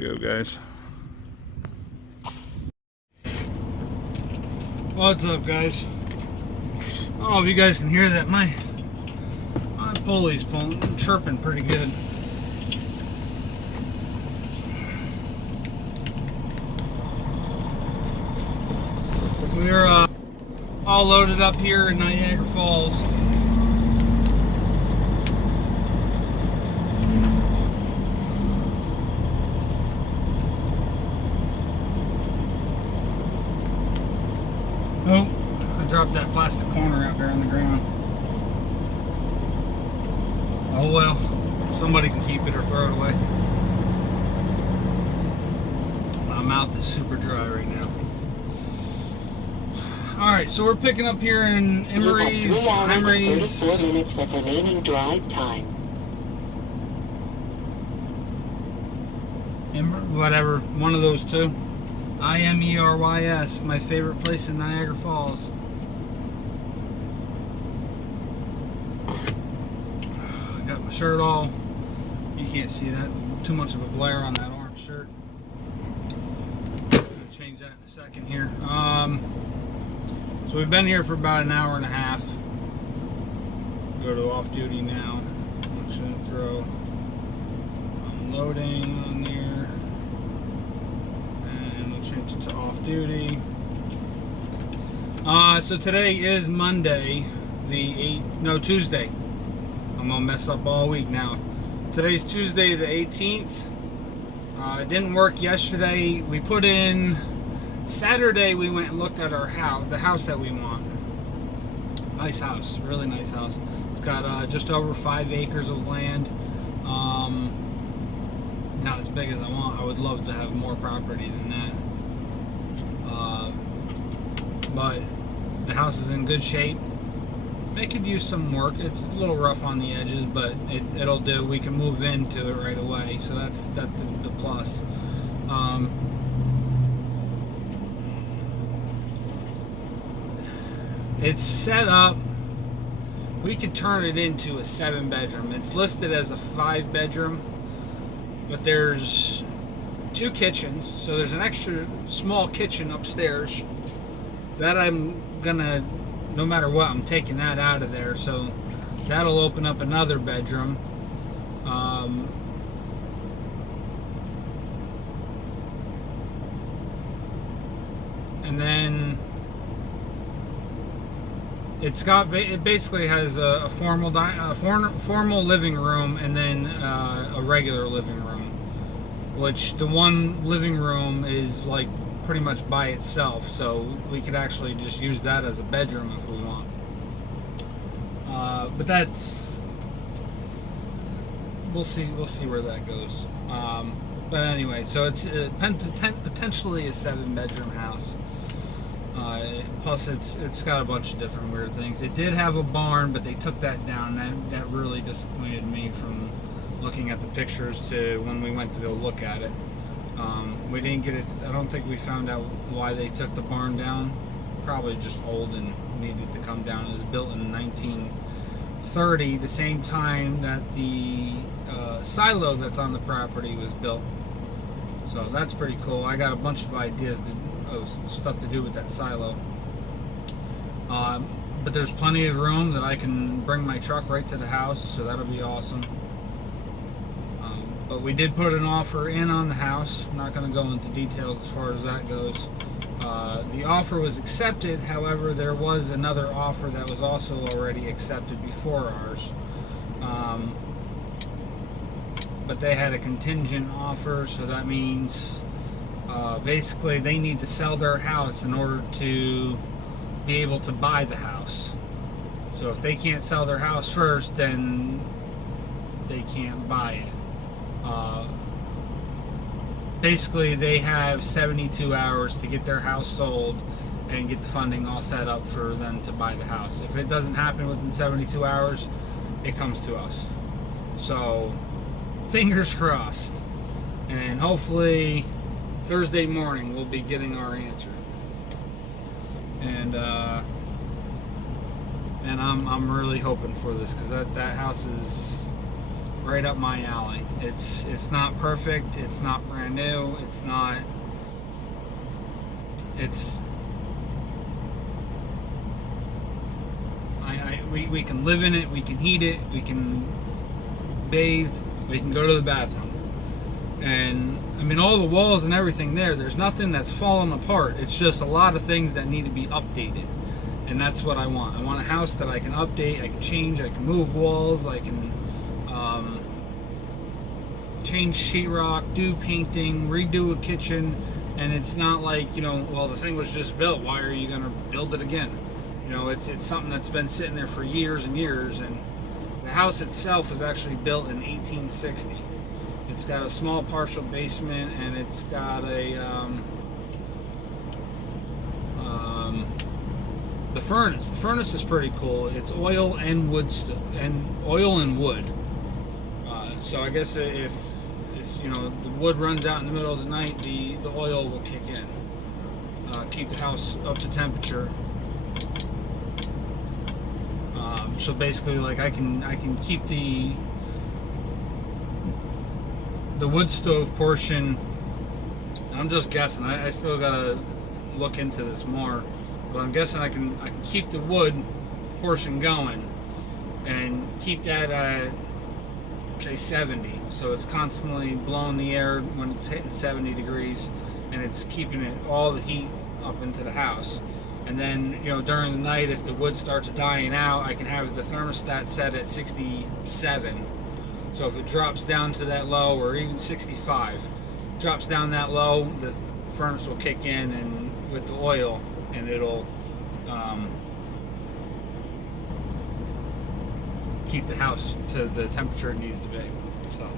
we go, guys. What's up, guys? I don't know if you guys can hear that. My pulley's chirping pretty good. We're all loaded up here in Niagara Falls. Oh, I dropped that plastic corner out there on the ground. Oh well, somebody can keep it or throw it away. My mouth is super dry right now. Alright, so we're picking up here in Emery's. You have 3 hours and 34 minutes of remaining drive time. Whatever, one of those two. Imerys, my favorite place in Niagara Falls. I got my shirt all. You can't see that. Too much of a glare on that orange shirt. I'm gonna change that in a second here. So we've been here for about an hour and a half. Go to off duty now. I'm just gonna throw unloading on there. And we'll change it to off duty. So today is Monday, Tuesday. I'm gonna mess up all week now. Today's Tuesday the 18th. It didn't work yesterday. We put in Saturday. We went and looked at our house, the house that we want. Nice house, really nice house. It's got just over 5 acres of land. Not as big as I want. I would love to have more property than that. But the house is in good shape. It could use some work. It's a little rough on the edges, but it'll do. We can move into it right away, so that's the plus. It's set up. We could turn it into a 7-bedroom. It's listed as a 5-bedroom, but there's 2 kitchens, so there's an extra small kitchen upstairs that I'm gonna, no matter what, I'm taking that out of there, so that'll open up another bedroom. And then it basically has a formal living room and then a regular living room, which the one living room is like pretty much by itself, so we could actually just use that as a bedroom if we want. But we'll see where that goes. But anyway, so it's potentially a 7-bedroom house. Plus it's got a bunch of different weird things. It did have a barn, but they took that down. That really disappointed me from looking at the pictures to when we went to go look at it. We didn't get it. I don't think we found out why they took the barn down. Probably just old and needed to come down. It was built in 1930, the same time that the silo that's on the property was built. So that's pretty cool. I got a bunch of ideas of stuff to do with that silo. But there's plenty of room that I can bring my truck right to the house, so that'll be awesome. But we did put an offer in on the house. I'm not going to go into details as far as that goes. The offer was accepted. However, there was another offer that was also already accepted before ours. But they had a contingent offer, so that means basically they need to sell their house in order to be able to buy the house. So if they can't sell their house first, then they can't buy it. Basically they have 72 hours to get their house sold and get the funding all set up for them to buy the house. If it doesn't happen within 72 hours, it comes to us. So fingers crossed, and hopefully Thursday morning we'll be getting our answer. And I'm really hoping for this, because that house is right up my alley. It's not perfect. It's not brand new. It's not. It's. We can live in it. We can heat it. We can bathe. We can go to the bathroom. And I mean, all the walls and everything there's nothing that's fallen apart. It's just a lot of things that need to be updated. And that's what I want. I want a house that I can update, I can change, I can move walls, I can change sheetrock, do painting, redo a kitchen. And it's not like, you know, well, the thing was just built, why are you going to build it again? You know, it's something that's been sitting there for years and years. And the house itself was actually built in 1860. It's got a small partial basement, and it's got a the furnace. The furnace is pretty cool. It's oil and wood wood. So I guess if you know the wood runs out in the middle of the night, the oil will kick in, keep the house up to temperature. So basically, like I can keep the wood stove portion. I'm just guessing. I still gotta look into this more, but I'm guessing I can keep the wood portion going and keep that at say 70. So it's constantly blowing the air when it's hitting 70 degrees, and it's keeping it all the heat up into the house. And then, you know, during the night, if the wood starts dying out, I can have the thermostat set at 67. So if it drops down to that low, or even 65, drops down that low, the furnace will kick in and with the oil, and it'll keep the house to the temperature it needs to be. So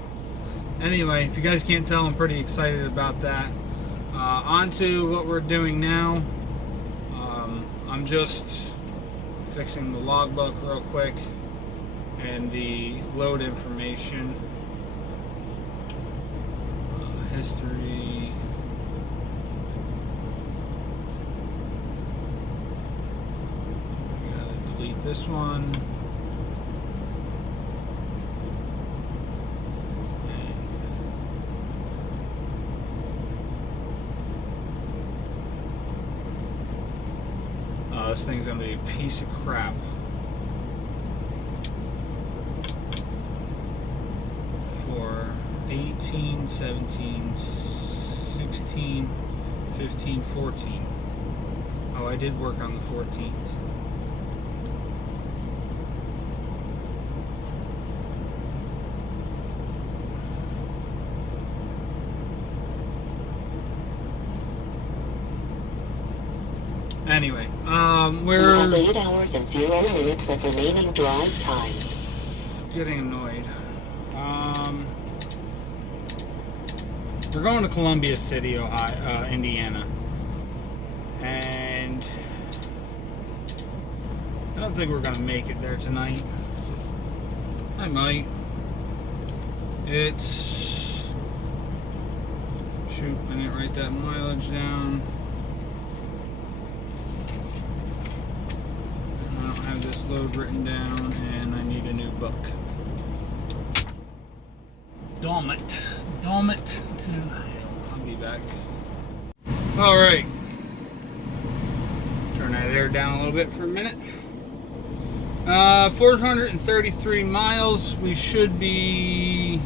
anyway, if you guys can't tell, I'm pretty excited about that. On to what we're doing now. I'm just fixing the logbook real quick and the load information, history. Gotta delete this one. This thing's gonna be a piece of crap. For 18, 17, 16, 15, 14. Oh, I did work on the 14th. Anyway, You have 8 hours and 0 minutes of remaining drive time. Getting annoyed. We're going to Columbia City, Ohio, Indiana, and I don't think we're gonna make it there tonight. I might. It's shoot, I didn't write that mileage down. I don't have this load written down, and I need a new book. Damn it. I'll be back. Alright. Turn that air down a little bit for a minute. 433 miles. We should be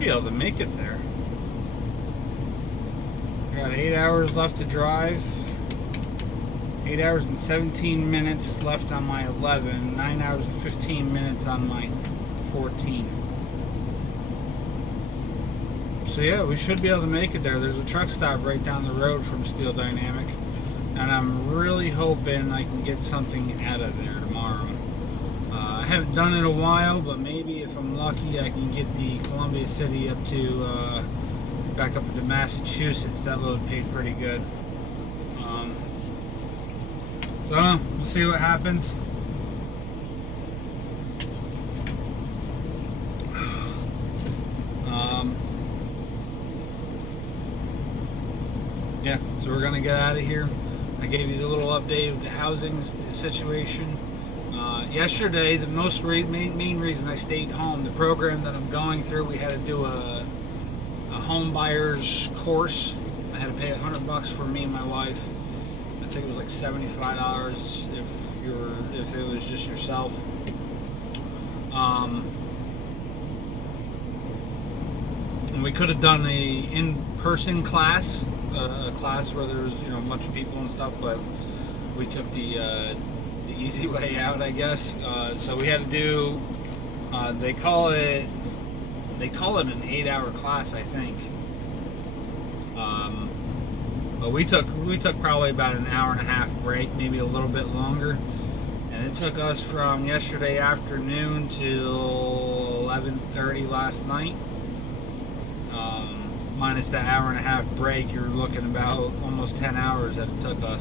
able to make it there. I got 8 hours left to drive. 8 hours and 17 minutes left on my 11. 9 hours and 15 minutes on my 14. So yeah, we should be able to make it there. There's a truck stop right down the road from Steel Dynamic, and I'm really hoping I can get something out of there tomorrow. I haven't done it in a while, but maybe if I'm lucky, I can get the Columbia City up to back up into Massachusetts. That load paid pretty good. So we'll see what happens. Yeah, so we're gonna get out of here. I gave you the little update of the housing situation. Yesterday, the main reason I stayed home, the program that I'm going through, we had to do a home buyer's course. I had to pay $100 for me and my wife. I think it was like $75 if it was just yourself. And we could have done a in-person class, a class where there was a bunch of people and stuff, but we took the easy way out, I guess. So we had to do. They call it an 8-hour class, I think. But we took probably about an hour and a half break, maybe a little bit longer, and it took us from yesterday afternoon till 11:30 last night. Minus that hour and a half break, you're looking about almost 10 hours that it took us.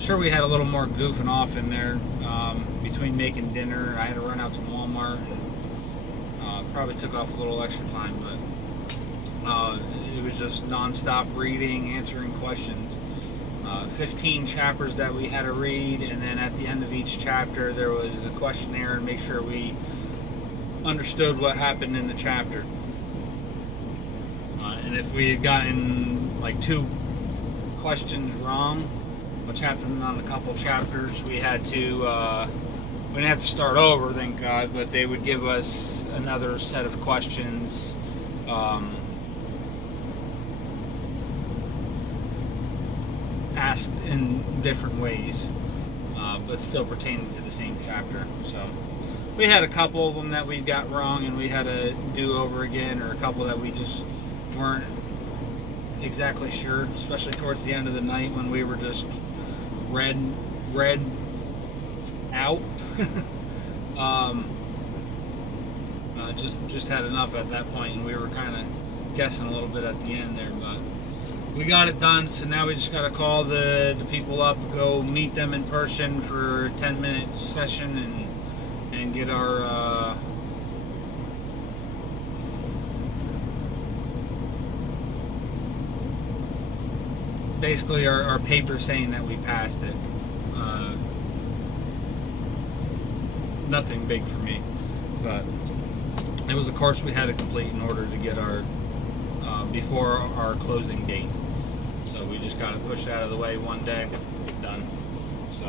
Sure, we had a little more goofing off in there between making dinner. I had to run out to Walmart and probably took off a little extra time, but it was just non-stop reading, answering questions. 15 chapters that we had to read, and then at the end of each chapter there was a questionnaire to make sure we understood what happened in the chapter. And if we had gotten like 2 questions wrong, which happened on a couple chapters, we didn't have to start over, thank God, but they would give us another set of questions asked in different ways, but still pertaining to the same chapter. So we had a couple of them that we got wrong and we had to do over again, or a couple that we just weren't exactly sure, especially towards the end of the night when we were just read out. Just had enough at that point, and we were kind of guessing a little bit at the end there, but we got it done. So now we just got to call the people up, go meet them in person for a 10-minute session, and get our basically our paper saying that we passed it. Nothing big for me, but it was a course we had to complete in order to get our before our closing date. So we just got to push it out of the way one day. Done. So,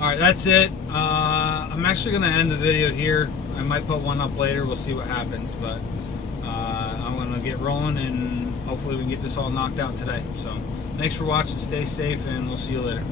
all right, that's it. I'm actually going to end the video here. I might put one up later. We'll see what happens, but I'm going to get rolling, and hopefully we can get this all knocked out today. So thanks for watching. Stay safe, and we'll see you later.